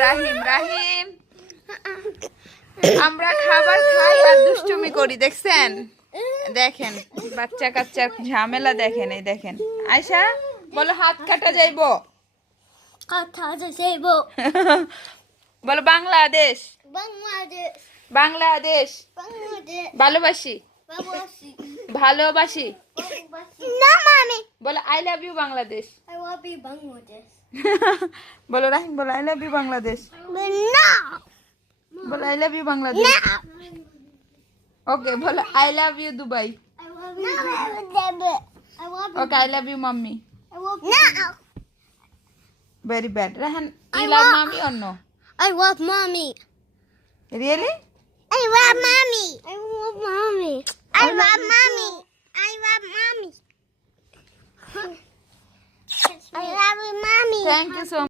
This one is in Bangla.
রাহিম রাহিম আমরা খাবার খাই আর দুষ্টুমি করি দেখছেন দেখেন বাচ্চা কাচ্চার ঝামেলা দেখেন এই দেখেন আয়শা বলো হাত কাটা যাইবো কথা যাইবো বলো বাংলাদেশ বাংলাদেশ বাংলাদেশ বাংলাদেশ ভালোবাসি বাবাসি ভালোবাসি না মামি বলো I love you Bangladesh I will be Bangladesh. বলো রাহিম বলো I love you Bangladesh No. বলো I love you Bangladesh No. Okay বলো I love you Dubai I will be. No. I will be. Okay I love you mommy I will be. No. Very bad Rahan I you love love- mommy or no I love mommy. Really I love mommy. I love mommy. I love mommy. I love mommy. I love mommy. Thank you so